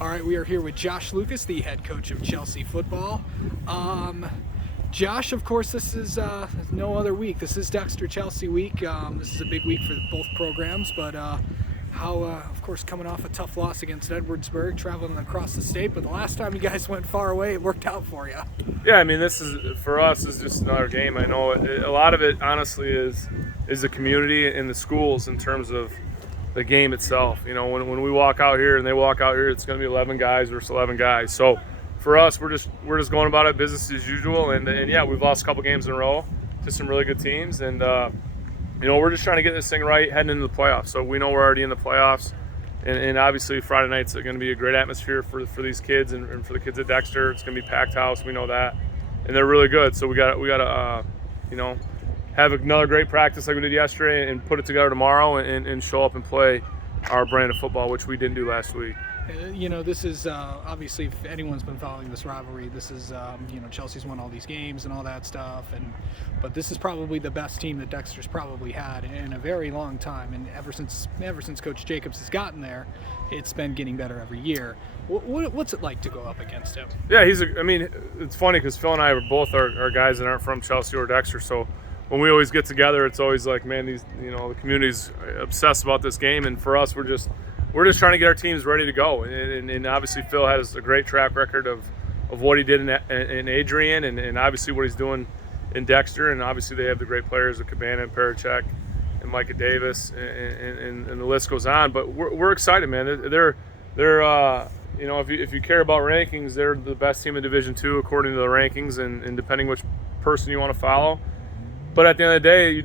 All right, we are here with Josh Lucas, the head coach of Chelsea football. Josh, of course, this is no other week. This is Dexter Chelsea week. This is a big week for both programs, but of course, coming off a tough loss against Edwardsburg, traveling across the state, but the last time you guys went far away, it worked out for you. Yeah, I mean, this is, for us, is just another game. I know a lot of it, honestly, is the community and the schools in terms of the game itself. You know, when we walk out here and they walk out here, it's going to be 11 guys versus 11 guys. So for us, we're just going about it business as usual. And yeah, we've lost a couple games in a row to some really good teams. And, you know, we're just trying to get this thing right heading into the playoffs. So we know we're already in the playoffs. And obviously Friday night's going to be a great atmosphere for these kids and for the kids at Dexter. It's going to be packed house. We know that. And they're really good. So we got to, you know, have another great practice like we did yesterday and put it together tomorrow and show up and play our brand of football, which we didn't do last week. You know, this is obviously, if anyone's been following this rivalry, this is, you know, Chelsea's won all these games and all that stuff, but this is probably the best team that Dexter's probably had in a very long time, and ever since Coach Jacobs has gotten there, it's been getting better every year. What's it like to go up against him? Yeah, I mean, it's funny because Phil and I are both are guys that aren't from Chelsea or Dexter, so when we always get together, it's always like, man, the community's obsessed about this game, and for us, we're just trying to get our teams ready to go. And obviously, Phil has a great track record of what he did in Adrian, and obviously what he's doing in Dexter, and obviously they have the great players of Cabana and Parachek and Micah Davis, and the list goes on. But we're excited, man. They're you know, if you care about rankings, they're the best team in Division II according to the rankings, and depending which person you want to follow. But at the end of the day,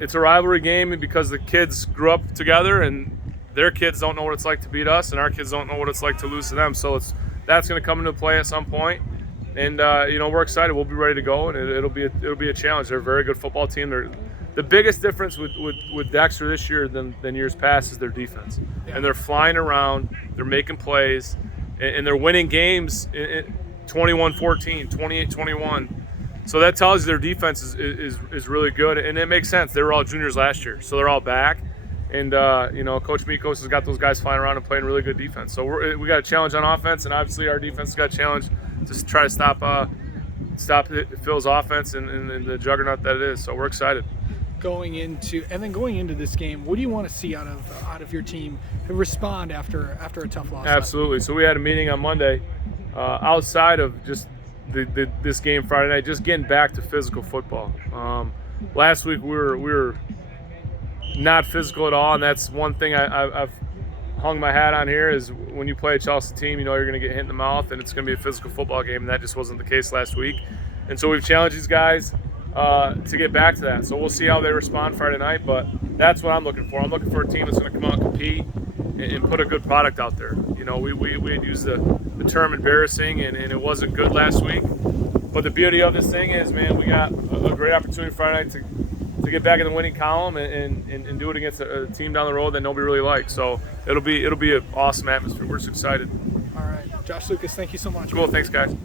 it's a rivalry game because the kids grew up together and their kids don't know what it's like to beat us, and our kids don't know what it's like to lose to them. So that's going to come into play at some point. And you know, we're excited. We'll be ready to go, and it'll be a challenge. They're a very good football team. The biggest difference with Dexter this year than years past is their defense. Yeah. And they're flying around, they're making plays, and they're winning games 21-14, 28-21. So that tells you their defense is really good, and it makes sense. They were all juniors last year, so they're all back. And you know, Coach Mikos has got those guys flying around and playing really good defense. So we got a challenge on offense, and obviously our defense has got a challenge to try to stop Phil's offense and the juggernaut that it is. So we're excited. Going into this game, what do you want to see out of your team to respond after a tough loss? Absolutely. So we had a meeting on Monday, outside of just this game Friday night, just getting back to physical football. Last week we were not physical at all, and that's one thing I've hung my hat on here is when you play a Chelsea team, you know you're going to get hit in the mouth, and it's going to be a physical football game, and that just wasn't the case last week. And so we've challenged these guys to get back to that. So we'll see how they respond Friday night, but that's what I'm looking for. I'm looking for a team that's going to come out and compete and put a good product out there. You know, we had used the term embarrassing, and it wasn't good last week. But the beauty of this thing is, man, we got a great opportunity Friday night to get back in the winning column and do it against a team down the road that nobody really likes. So it'll be an awesome atmosphere. We're just excited. All right, Josh Lucas, thank you so much. Cool, thanks, guys.